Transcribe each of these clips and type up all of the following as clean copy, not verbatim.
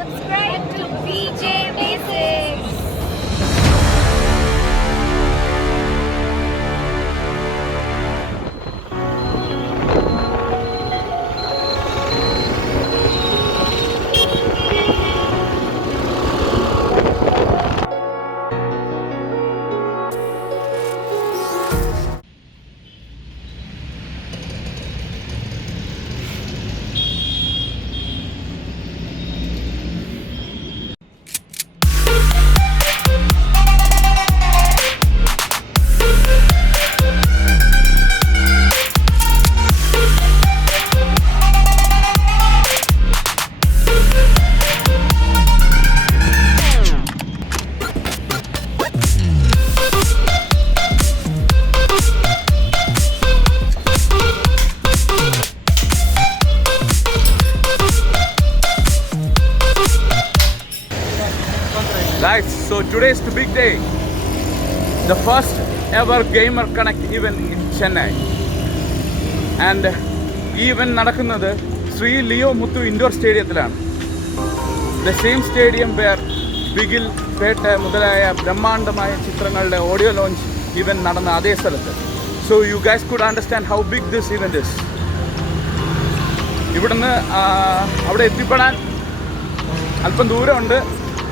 Subscribe to BJ Basics. Guys, so today is the big day. The first ever Gamerconnect event in Chennai. And ഈ event നടക്കുന്നത് Shri Leo Muthu indoor സ്റ്റേഡിയത്തിലാണ്. The same stadium where Bigil Petta മുതലായ ബ്രഹ്മാണ്ഡമായ ചിത്രങ്ങളുടെ audio launch event നടന്ന അതേ സ്ഥലത്ത്. So you guys could understand how big this event is. ഇവിടുന്ന് അവിടെ എത്തിപ്പെടാൻ അല്പം ദൂരമുണ്ട്.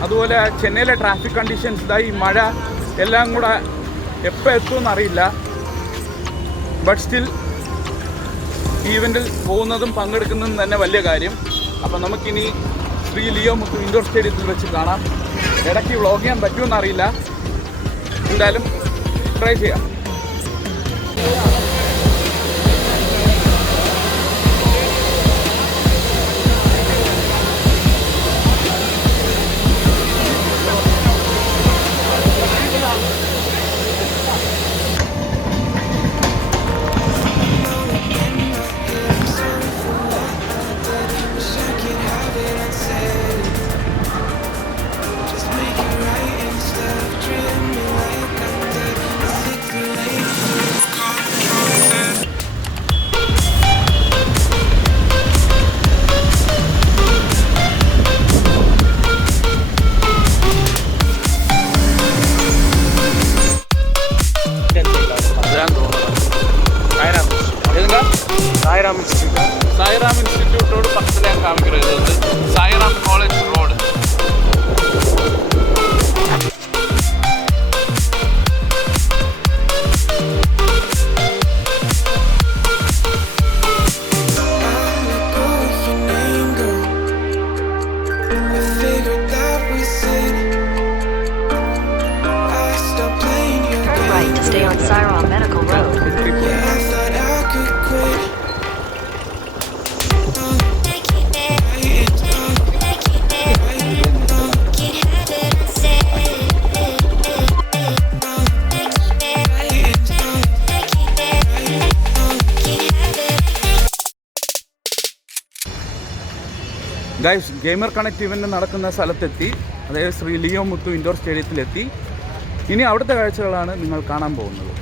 അതുപോലെ ചെന്നൈയിലെ ട്രാഫിക് കണ്ടീഷൻസ് ഈ മഴ എല്ലാം കൂടെ എപ്പോൾ എത്തുമെന്ന് അറിയില്ല. ബട്ട് സ്റ്റിൽ ഈ ഇവൻറ്റിൽ പോകുന്നതും പങ്കെടുക്കുന്നതും തന്നെ വലിയ കാര്യം. അപ്പം നമുക്കിനി ശ്രീ ലിയോ മുത്തു ഇൻഡോർ സ്റ്റേഡിയത്തിൽ വെച്ച് കാണാം. ഇടയ്ക്ക് വ്ളോഗ് ചെയ്യാൻ പറ്റുമെന്ന് അറിയില്ല. എന്തായാലും ട്രൈ ചെയ്യാം. സായിറാം ഇൻസ്റ്റിറ്റ്യൂട്ടോട് പക്കത്തിലെ ഞാൻ കാണിക്കുന്നത് Sairam college road. Right to stay on Siron Medical Road. Guys, gamer connect event നടക്കുന്ന സ്ഥലത്തെത്തി. അതായത് ശ്രീ ലിയോ മുത്തു ഇൻഡോർ സ്റ്റേഡിയത്തിലെത്തി. ഇനി അവിടുത്തെ കാഴ്ചകളാണ് നിങ്ങൾ കാണാൻ പോകുന്നത്.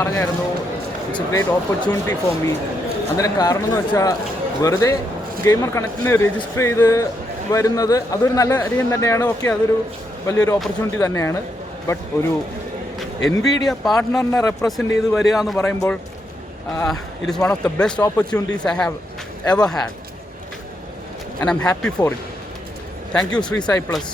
പറഞ്ഞായിരുന്നു it's A great opportunity for me. അതിന് കാരണം എന്ന് വെച്ചാൽ വെറുതെ ഗെയിമർ കണക്റ്റിന് രജിസ്റ്റർ ചെയ്ത് വരുന്നത് അതൊരു നല്ല കാര്യം തന്നെയാണ്. ഓക്കെ, അതൊരു വലിയൊരു ഓപ്പർച്യൂണിറ്റി തന്നെയാണ്. ബട്ട് ഒരു NVIDIA പാർട്ട്ണറിനെ റെപ്രസെൻ്റ് ചെയ്ത് വരിക എന്ന് പറയുമ്പോൾ it is one of the best opportunities I have ever had and I am happy for it. Thank you Shri Sai plus.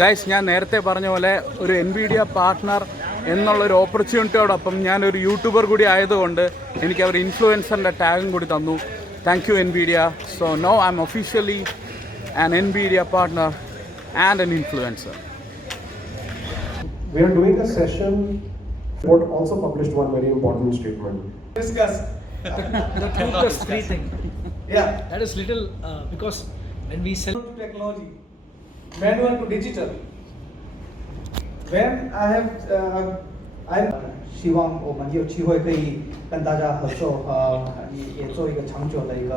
Guys, ഞാൻ നേരത്തെ പറഞ്ഞ പോലെ ഒരു NVIDIA പാർട്ട്ണർ എന്നുള്ളൊരു ഓപ്പർച്യൂണിറ്റിയോടൊപ്പം ഞാനൊരു യൂട്യൂബർ കൂടി ആയതുകൊണ്ട് എനിക്ക് അവർ ഇൻഫ്ലുവൻസറിൻ്റെ ടാഗും കൂടി തന്നു. Thank you NVIDIA. So now I am officially an NVIDIA partner and an influencer. We are doing a session. What also published one very important statement. Discuss The two plus three thing. yeah That is little because when we sell to technology, manual to digital. When I have I 希望我们有机会可以跟大家合作，也做一个长久的一个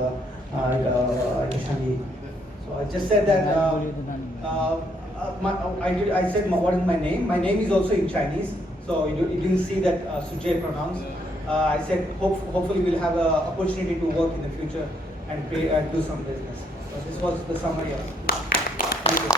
生意。So I just said that I said what is my name? My name is also in Chinese, so you didn't see that Sujay pronounced. I said hopefully we'll have an opportunity to work in the future and do some business. So this was the summary of it. Thank you.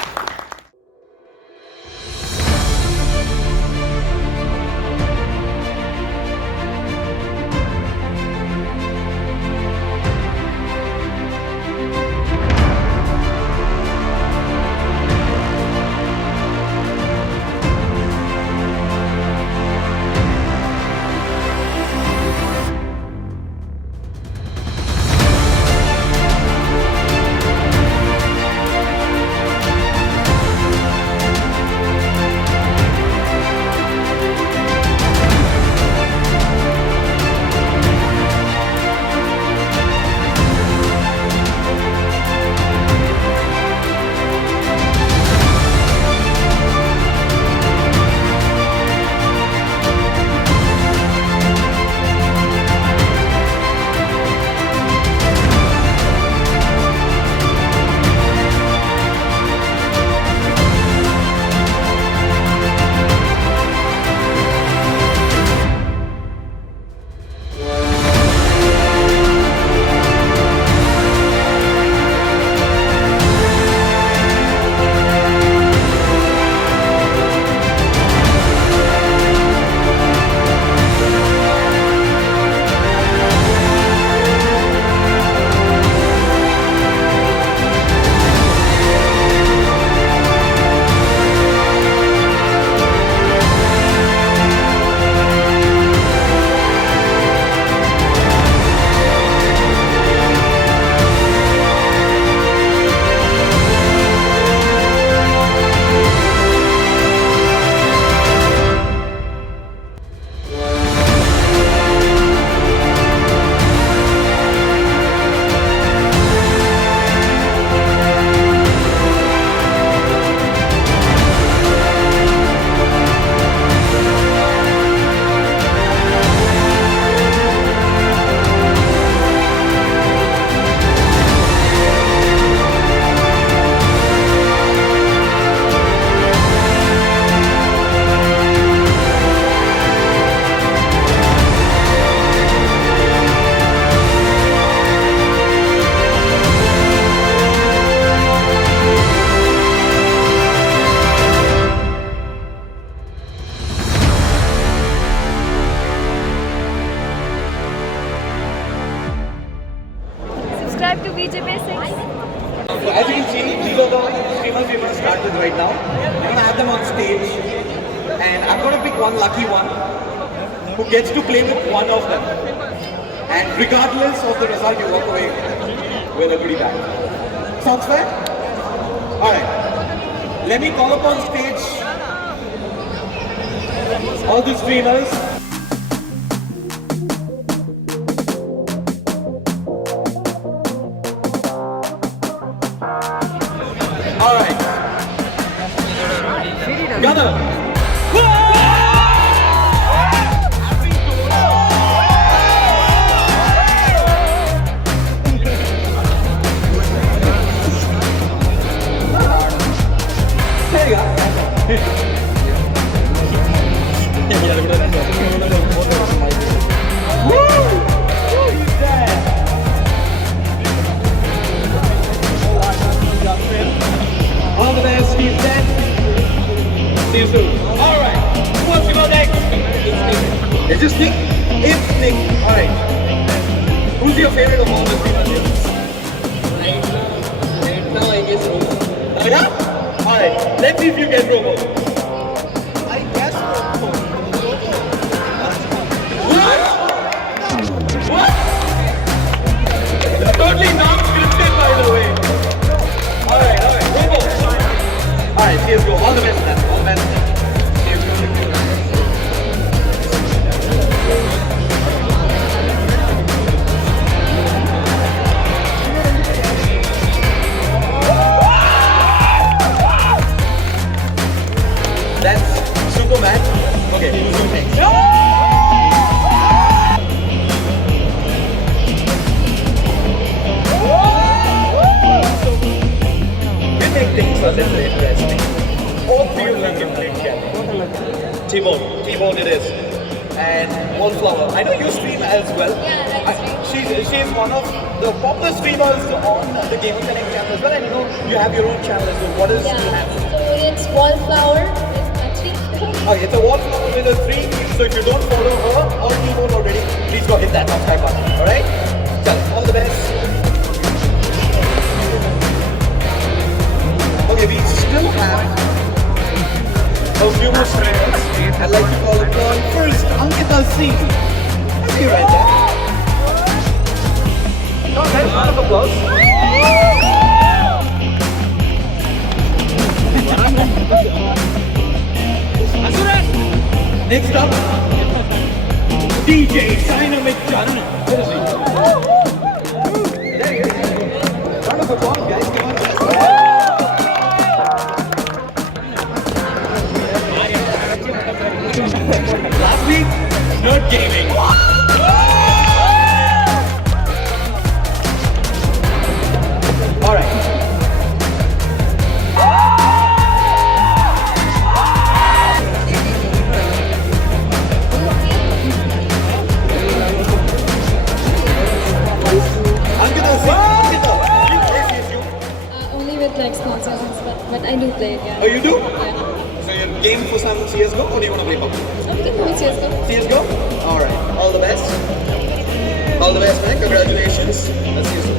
Subscribe to VJ Basics. So as you can see, these are the streamers we're going to start with right now. We're going to have them on stage, and I'm going to pick one lucky one who gets to play with one of them. And regardless of the result, you walk away with a goodie bag. Sounds fair? Alright. Let me call up on stage all the streamers. If they, alright. Who's your favorite of all the streamers? Right now, I guess Robo. Oh yeah? Alright, let's see if you get Robo. I guess Robo. What? What? Totally not scripted, by the way. Alright, Robo. Alright, CSGO. All the best, man. All the best. That's Superman. Okay, who's going next? We make things a little interesting. All three of them can play piano. T-Bone it is. And Wallflower. I know you stream as well. Yeah, I stream. She's one of the popular streamers on the Gamerconnect channel as well. And you know, you have your own channel as well. What else do you have? So it's Wallflower with a 3. Okay, it's a Wallflower with a 3. So if you don't follow her or T-Bone already, please go hit that subscribe button. Alright? All the best. Okay, we still have a few more streamers. I'd like to call upon first Ankita C. I see you right there. Oh, guys, round of applause. Next up, DJ Dynamic Chan. There he is. Round of applause, guys. Come on. Last week, Nerd Gaming. Alright. Only with like small sessions, but I do play, yeah. Oh, you do? Yeah. So you're game for some CSGO or do you want to play PUBG? I'm good with CSGO. CSGO? Alright. All the best. All the best, man. Congratulations. Let's see you soon.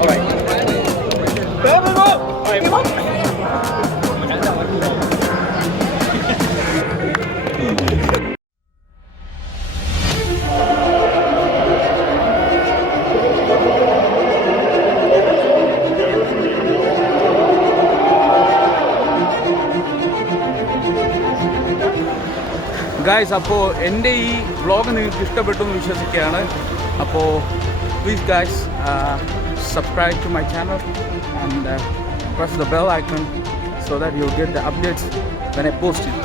Alright. Guys, അപ്പോൾ എൻ്റെ ഈ വ്ളോഗ് നിങ്ങൾക്ക് ഇഷ്ടപ്പെട്ടു എന്ന് വിശ്വസിക്കുകയാണ്. അപ്പോൾ please guys subscribe to my channel and press the bell icon so that you'll get the updates when I post it.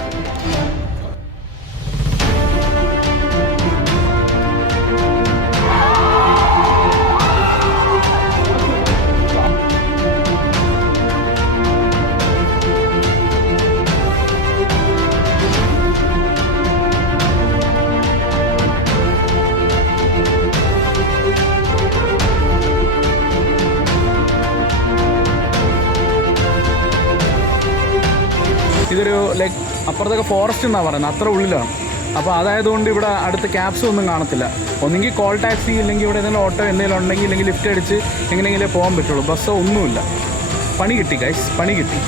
ഇതൊരു ലൈക്ക് അപ്പുറത്തൊക്കെ ഫോറസ്റ്റ് എന്നാണ് പറയുന്നത്, അത്ര ഉള്ളിലാണ്. അപ്പോൾ അതായതുകൊണ്ട് ഇവിടെ അടുത്ത് ക്യാബ്സ് ഒന്നും കാണത്തില്ല. ഒന്നെങ്കിൽ കോൾ ടാക്സി, ഇല്ലെങ്കിൽ ഇവിടെ എന്തെങ്കിലും ഓട്ടോ എന്തെങ്കിലും ഉണ്ടെങ്കിൽ, ഇല്ലെങ്കിൽ ലിഫ്റ്റ് അടിച്ച് എങ്ങനെയെങ്കിലും പോകാൻ പറ്റുള്ളൂ. ബസ്സോ ഒന്നുമില്ല. പണി കിട്ടി ഗൈസ്, പണി കിട്ടി.